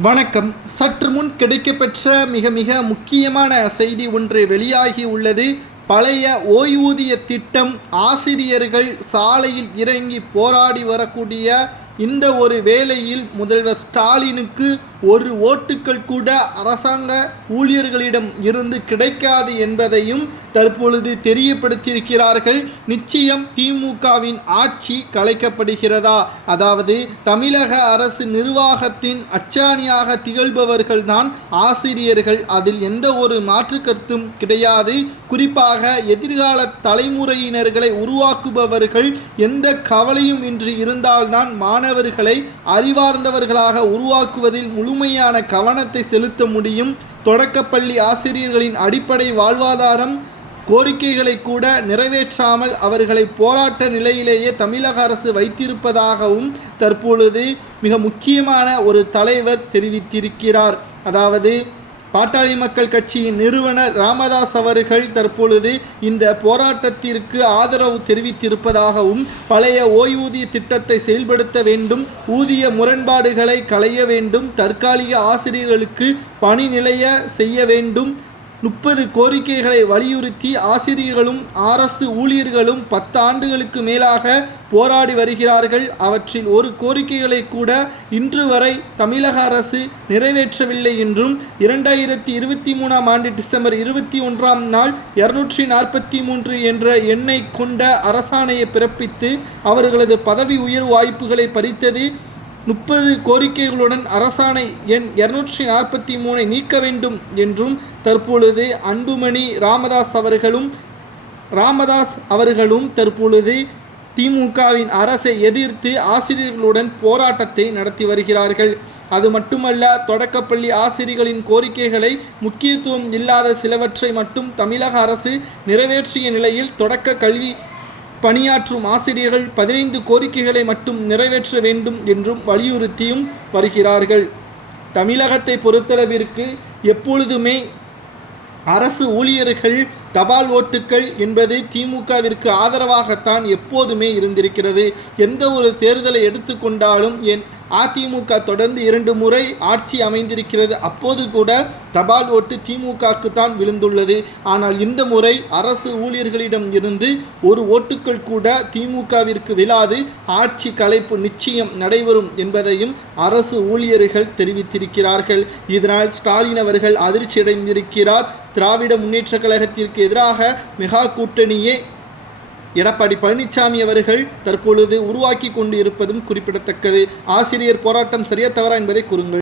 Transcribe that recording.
வணக்கம். சற்று முன் கிடைக்கப்பெற்ற மிக முக்கியமான செய்தி ஒன்று வெளியாகி உள்ளது. பழைய ஓய்வூதிய திட்டம் ஆசிரியர்கள் சாலையில் இறங்கி போராடி வரக்கூடிய இந்த ஒரு வேளையில் முதல்வர் ஸ்டாலினுக்கு ஒரு ஓட்டுக்கள் கூட அரசாங்க ஊழியர்களிடம் இருந்து கிடைக்காது என்பதையும் தற்பொழுது தெரியப்படுத்தியிருக்கிறார்கள். நிச்சயம் திமுகவின் ஆட்சி கலைக்கப்படுகிறதா? அதாவது தமிழக அரசு நிர்வாகத்தின் அச்சாணியாக திகழ்பவர்கள்தான் ஆசிரியர்கள். அதில் எந்த ஒரு மாற்று கருத்தும் கிடையாது. குறிப்பாக எதிர்கால தலைமுறையினர்களை உருவாக்குபவர்கள் எந்த கவலையும் இன்றி இருந்தால்தான் மாணவர்களை அறிவார்ந்தவர்களாக உருவாக்குவதில் முழுமையான கவனத்தை செலுத்த முடியும். தொடக்கப்பள்ளி ஆசிரியர்களின் அடிப்படை வாழ்வாதாரம் கோரிக்கைகளை கூட நிறைவேற்றாமல் அவர்களை போராட்ட நிலையிலேயே தமிழக அரசு வைத்திருப்பதாகவும் தற்பொழுது மிக முக்கியமான ஒரு தலைவர் தெரிவித்திருக்கிறார். அதாவது பாட்டாளி மக்கள் கட்சியின் நிறுவனர் ராமதாஸ் அவர்கள் தற்பொழுது இந்த போராட்டத்திற்கு ஆதரவு தெரிவித்திருப்பதாகவும், பழைய ஓய்வூதிய திட்டத்தை செயல்படுத்த வேண்டும், ஊதிய முரண்பாடுகளை களைய வேண்டும், தற்காலிக ஆசிரியர்களுக்கு பணி நிலைய செய்ய வேண்டும், 30 கோரிக்கைகளை வலியுறுத்தி ஆசிரியர்களும் அரசு ஊழியர்களும் 10 ஆண்டுகளுக்கு மேலாக போராடி வருகிறார்கள். அவற்றில் ஒரு கோரிக்கைகளை கூட இன்று வரை தமிழக அரசு நிறைவேற்றவில்லை என்றும் 2023ஆம் ஆண்டு டிசம்பர் 21ஆம் நாள் 243 என்ற எண்ணை கொண்ட அரசாணையை பிறப்பித்து அவர்களது பதவி உயர்வு வாய்ப்புகளை பறித்தது. 30 கோரிக்கைகளுடன் அரசாணை எண் 243 நீக்க வேண்டும் என்றும் தற்பொழுது அன்புமணி ராமதாஸ் அவர்களும் தற்பொழுது திமுகவின் அரசை எதிர்த்து ஆசிரியர்களுடன் போராட்டத்தை நடத்தி வருகிறார்கள். அது மட்டுமல்ல, தொடக்கப்பள்ளி ஆசிரியர்களின் கோரிக்கைகளை முக்கியத்துவம் இல்லாத சிலவற்றை மட்டும் தமிழக அரசு நிறைவேற்றிய நிலையில் தொடக்க கல்வி பணியாற்றும் ஆசிரியர்கள் 15 கோரிக்கைகளை மட்டும் நிறைவேற்ற வேண்டும் என்றும் வலியுறுத்தியும் வருகிறார்கள். தமிழகத்தை பொறுத்தளவிற்கு எப்பொழுதுமே அரசு ஊழியர்கள் தபால் ஓட்டுக்கள் என்பது திமுகவிற்கு ஆதரவாகத்தான் எப்போதுமே இருந்திருக்கிறது. எந்த ஒரு தேர்தலை எடுத்துக்கொண்டாலும் அதிமுக தொடர்ந்து 2 முறை ஆட்சி அமைந்திருக்கிறது. அப்போது கூட தபால் ஓட்டு திமுகவுக்கு தான் விழுந்துள்ளது. ஆனால் இந்த முறை அரசு ஊழியர்களிடம் இருந்து ஒரு ஓட்டுக்கள் கூட திமுகவிற்கு விழாது. ஆட்சி கலைப்பு நிச்சயம் நடைபெறும் என்பதையும் அரசு ஊழியர்கள் தெரிவித்திருக்கிறார்கள். இதனால் ஸ்டாலின் அவர்கள் அதிர்ச்சியடைந்திருக்கிறார். திராவிட முன்னேற்ற கழகத்திற்கு எதிராக மெகா கூட்டணியே எடப்பாடி பழனிசாமி அவர்கள் தற்பொழுது உருவாக்கி கொண்டு இருப்பதும் குறிப்பிடத்தக்கது. ஆசிரியர் போராட்டம் சரியா தவறா என்பதை கூறுங்கள்.